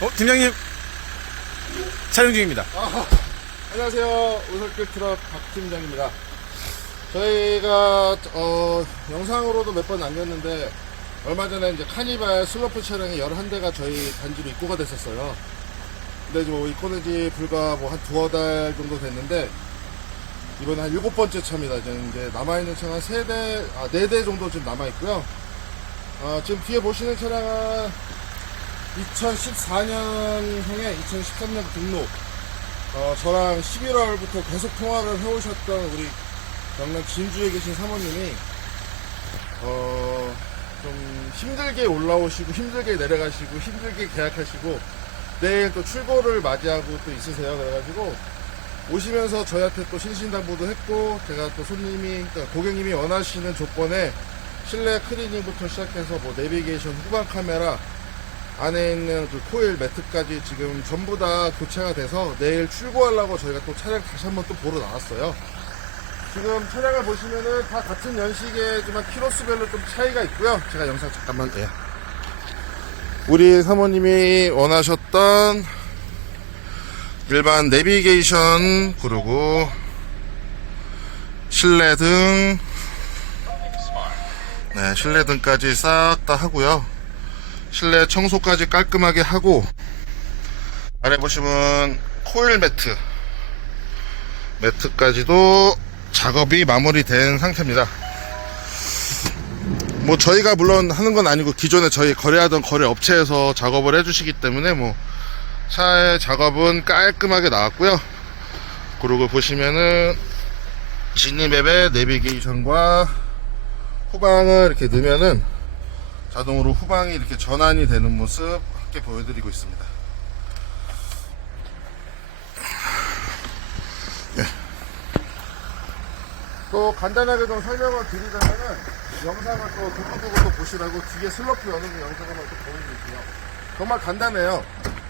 어, 팀장님 촬영 중입니다. 아, 안녕하세요. 오설길 트럭 박 팀장입니다. 저희가 어, 영상으로도 몇 번 남겼는데 얼마 전에 이제 카니발 슬로프 차량이 11대가 저희 단지로 입고가 됐었어요. 근데 뭐 입고된 지 불과 뭐 한 두어 달 정도 됐는데 이번에 한 일곱 번째 차입니다. 이제 남아있는 차가 한세 대, 아, 네 대 정도 지금 남아있고요. 어, 지금 뒤에 보시는 차량은 2014년형에 2013년 등록 어, 저랑 11월부터 계속 통화를 해오셨던 우리 경남 진주에 계신 사모님이 어, 좀 힘들게 올라오시고 힘들게 내려가시고 힘들게 계약하시고 내일 또 출고를 맞이하고 또 있으세요. 그래가지고 오시면서 저희한테 또 신신당부도 했고 제가 또 손님이 그러니까 고객님이 원하시는 조건에 실내 클리닝부터 시작해서 뭐 내비게이션 후방 카메라 안에 있는 그 코일 매트까지 지금 전부 다 교체가 돼서 내일 출고하려고 저희가 또 차량 다시 한번 또 보러 나왔어요. 지금 차량을 보시면은 다 같은 연식이지만 키로수별로 좀 차이가 있고요. 제가 영상 잠깐만 예. 우리 사모님이 원하셨던 일반 내비게이션 그리고 실내 등 네, 실내 등까지 싹 다 하고요. 실내 청소까지 깔끔하게 하고 아래 보시면 코일 매트 매트까지도 작업이 마무리된 상태입니다. 뭐 저희가 물론 하는 건 아니고 기존에 저희 거래하던 거래 업체에서 작업을 해주시기 때문에 뭐 차의 작업은 깔끔하게 나왔고요. 그리고 보시면은 지니맵의 내비게이션과 후방을 이렇게 넣으면은 자동으로 후방이 이렇게 전환이 되는 모습 함께 보여드리고 있습니다. 예. 또 간단하게 좀 설명을 드리자면은 영상을 또 두고두고 또 보시라고 뒤에 슬로프 여는 영상을 또 보여드릴게요. 정말 간단해요.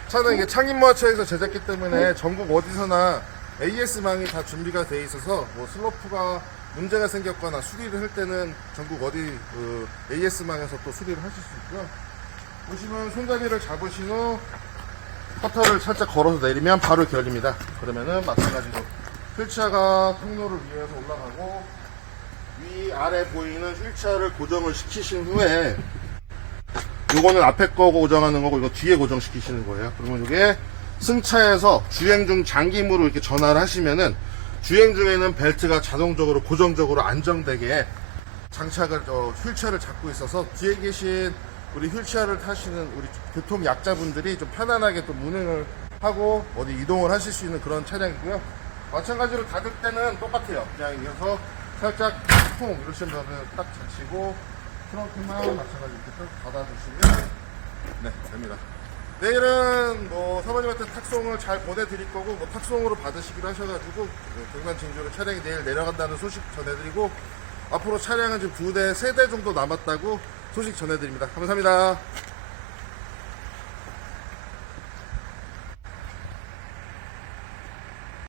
차는 이게 창인모아차에서 제작기 때문에 전국 어디서나 AS망이 다 준비가 돼 있어서 뭐 슬로프가 문제가 생겼거나 수리를 할 때는 전국 어디 그 AS망에서 또 수리를 하실 수 있고요. 보시면 손잡이를 잡으신 후 커터를 살짝 걸어서 내리면 바로 열립니다. 그러면은 마찬가지로 휠체어가 통로를 위에서 올라가고 위 아래 보이는 휠체어를 고정을 시키신 후에 요거는 앞에 거 고정하는 거고 이거 뒤에 고정시키시는 거예요. 그러면 이게 승차에서 주행 중 장기무로 이렇게 전화를 하시면은 주행 중에는 벨트가 자동적으로 고정적으로 안정되게 장착을 어, 휠체어를 잡고 있어서 뒤에 계신 우리 휠체어를 타시는 우리 교통 약자분들이 좀 편안하게 또 운행을 하고 어디 이동을 하실 수 있는 그런 차량이고요. 마찬가지로 닫을 때는 똑같아요. 그냥 이어서 살짝 통 이러시면 딱 젖히고 트렁크만 마찬가지로 이렇게 딱 닫아주시면 네 됩니다. 내일은 뭐 사모님한테 탁송을 잘 보내드릴 거고 뭐 탁송으로 받으시기로 하셔가지고 네, 경남 진주로 차량이 내일 내려간다는 소식 전해드리고 앞으로 차량은 지금 두 대, 세 대 정도 남았다고 소식 전해드립니다. 감사합니다.